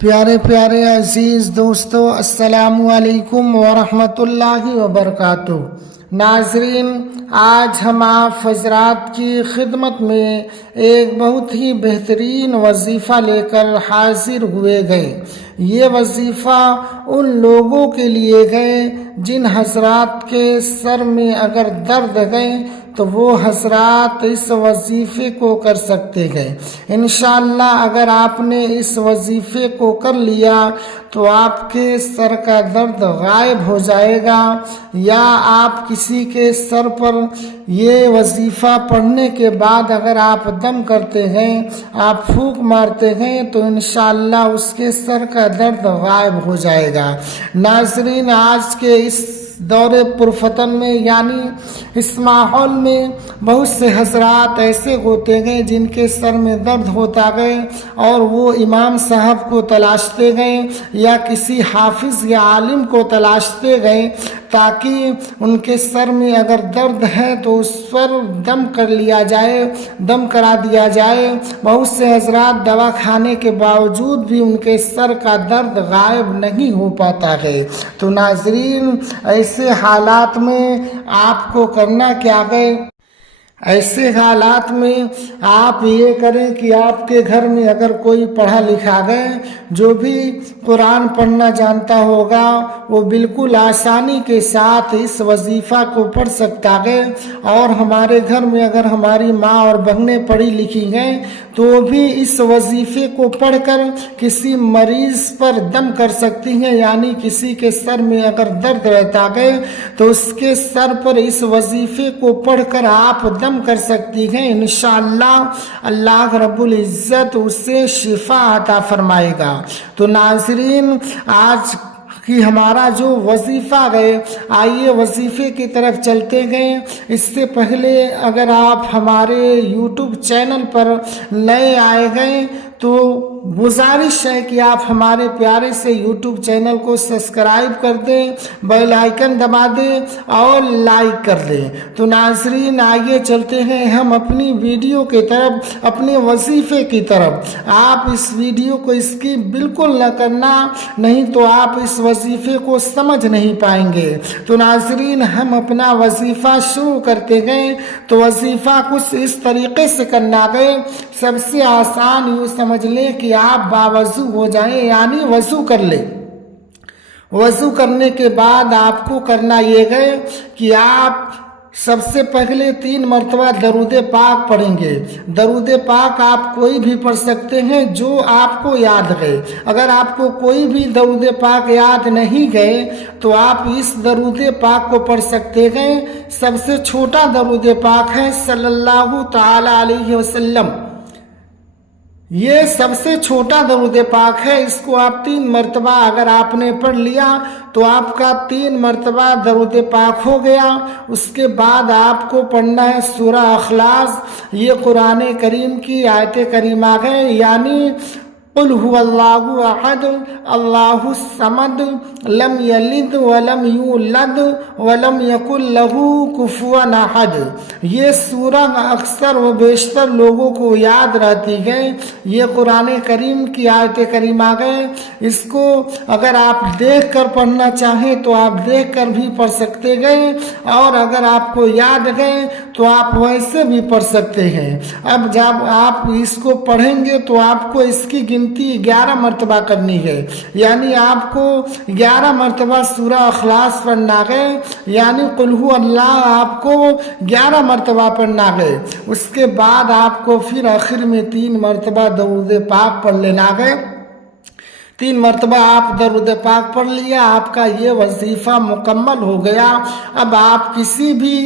پیارے پیارے عزیز دوستو، السلام علیکم ورحمۃ اللہ وبرکاتہ۔ ناظرین، آج ہم آپ حضرات کی خدمت میں ایک بہت ہی بہترین وظیفہ لے کر حاضر ہوئے گئے۔ یہ وظیفہ ان لوگوں کے لیے گئے جن حضرات کے سر میں اگر درد گئے تو وہ حضرات اس وظیفے کو کر سکتے گئے۔ انشاءاللہ اگر آپ نے اس وظیفے کو کر لیا تو آپ کے سر کا درد غائب ہو جائے گا، یا آپ کسی کے سر پر یہ وظیفہ پڑھنے کے بعد اگر آپ دم کرتے ہیں، آپ پھونک مارتے ہیں تو انشاءاللہ اس کے سر کا درد غائب ہو جائے گا۔ ناظرین، آج کے اس دور پرفتن میں یعنی اس ماحول میں بہت سے حضرات ایسے ہوتے گئے جن کے سر میں درد ہوتا گئے اور وہ امام صاحب کو تلاشتے گئے یا کسی حافظ یا عالم کو تلاشتے گئے تاکہ ان کے سر میں اگر درد ہے تو اس پر دم کر لیا جائے، دم کرا دیا جائے۔ بہت سے حضرات دوا کھانے کے باوجود بھی ان کے سر کا درد غائب نہیں ہو پاتا ہے۔ تو ناظرین، ایسے حالات میں آپ کو کرنا کیا ہے؟ ایسے حالات میں آپ یہ کریں کہ آپ کے گھر میں اگر کوئی پڑھا لکھا گئے جو بھی قرآن پڑھنا جانتا ہوگا وہ بالکل آسانی کے ساتھ اس وظیفہ کو پڑھ سکتا ہے، اور ہمارے گھر میں اگر ہماری ماں اور بہنیں پڑھی لکھی گئیں تو وہ بھی اس وظیفے کو پڑھ کر کسی مریض پر دم کر سکتی ہیں، یعنی کسی کے سر میں اگر درد رہتا ہے تو اس کے سر پر اس وظیفے کو پڑھ کر آپ دم کر سکتی ہیں۔ انشاءاللہ اللہ رب العزت اسے شفا عطا فرمائے گا۔ تو ناظرین، آج کہ ہمارا جو وظیفہ ہے، آئیے وظیفے کی طرف چلتے گئے۔ اس سے پہلے اگر آپ ہمارے یوٹیوب چینل پر نئے آئے گئے تو گزارش ہے کہ آپ ہمارے پیارے سے یوٹیوب چینل کو سبسکرائب کر دیں، بیل آئیکن دبا دیں اور لائک کر دیں۔ تو ناظرین، آئیے چلتے ہیں ہم اپنی ویڈیو کی طرف، اپنے وظیفے کی طرف۔ آپ اس ویڈیو کو اسکپ بالکل نہ کرنا، نہیں تو آپ اس وظیفے کو سمجھ نہیں پائیں گے۔ تو ناظرین، ہم اپنا وظیفہ شروع کرتے گئے تو وظیفہ کچھ اس طریقے سے کرنا گئے۔ سب سے آسان یوں سمجھ لیں کہ آپ باوضو ہو جائیں، یعنی وضو کر لیں۔ وضو کرنے کے بعد آپ کو کرنا یہ گئے کہ آپ سب سے پہلے 3 مرتبہ درود پاک پڑھیں گے۔ درود پاک آپ کوئی بھی پڑھ سکتے ہیں جو آپ کو یاد ہے۔ اگر آپ کو کوئی بھی درود پاک یاد نہیں گئے تو آپ اس درود پاک کو پڑھ سکتے ہیں۔ سب سے چھوٹا درود پاک ہے صلی اللہ تعالی علیہ وسلم، یہ سب سے چھوٹا درود پاک ہے۔ اس کو آپ 3 مرتبہ اگر آپ نے پڑھ لیا تو آپ کا 3 مرتبہ درود پاک ہو گیا۔ اس کے بعد آپ کو پڑھنا ہے سورہ اخلاص۔ یہ قرآن کریم کی آیت کریمہ ہے، یعنی قل هو اللہ احد اللہ الصمد لم یلد ولم یولد ولم یکن لہ کفوا احد۔ یہ سورہ اکثر و بیشتر لوگوں کو یاد رہتی ہے۔ یہ قرآن کریم کی آیت کریمہ ہے۔ اس کو اگر آپ دیکھ کر پڑھنا چاہیں تو آپ دیکھ کر بھی پڑھ سکتے گئے، اور اگر آپ کو یاد گئے تو آپ ویسے بھی پڑھ سکتے ہیں۔ اب جب آپ اس کو پڑھیں گے تو آپ کو اس کی گنتی 11 مرتبہ کرنی ہے، یعنی آپ کو 11 مرتبہ سورہ اخلاص پڑھنا ہے، یعنی قل ہو اللہ آپ کو 11 مرتبہ پڑھنا ہے۔ اس کے بعد آپ کو پھر آخر میں 3 مرتبہ درود پاک پڑھ لینا ہے۔ 3 مرتبہ آپ درود پاک پڑھ لیا، آپ کا یہ وظیفہ مکمل ہو گیا۔ اب آپ کسی بھی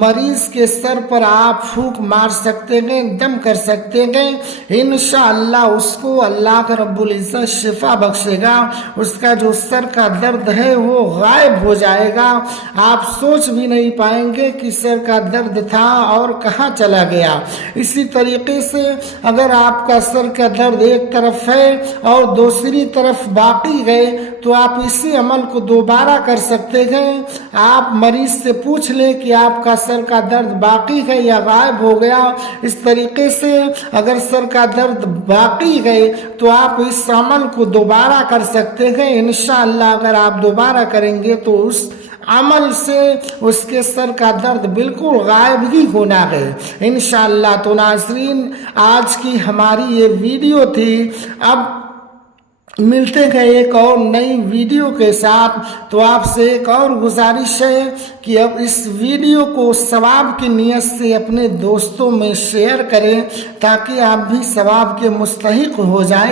مریض کے سر پر آپ پھونک مار سکتے ہیں، دم کر سکتے ہیں۔ انشاءاللہ اس کو اللہ رب العزت شفا بخشے گا، اس کا جو سر کا درد ہے وہ غائب ہو جائے گا۔ آپ سوچ بھی نہیں پائیں گے کہ سر کا درد تھا اور کہاں چلا گیا۔ اسی طریقے سے اگر آپ کا سر کا درد ایک طرف ہے اور دوسری طرف باقی گئے تو آپ اسی عمل کو دوبارہ کر سکتے ہیں۔ آپ مریض سے پوچھ لیں کہ آپ کا سر کا درد باقی ہے یا غائب ہو گیا۔ اس طریقے سے اگر سر کا درد باقی ہے تو آپ اس عمل کو دوبارہ کر سکتے ہیں۔ انشاءاللہ اگر آپ دوبارہ کریں گے تو اس عمل سے اس کے سر کا درد بالکل غائب ہی ہونا ہے انشاءاللہ۔ تو ناظرین، آج کی ہماری یہ ویڈیو تھی۔ اب ملتے ہیں ایک اور نئی ویڈیو کے ساتھ۔ تو آپ سے ایک اور گزارش ہے کہ اب اس ویڈیو کو ثواب کی نیت سے اپنے دوستوں میں شیئر کریں تاکہ آپ بھی ثواب کے مستحق ہو جائیں۔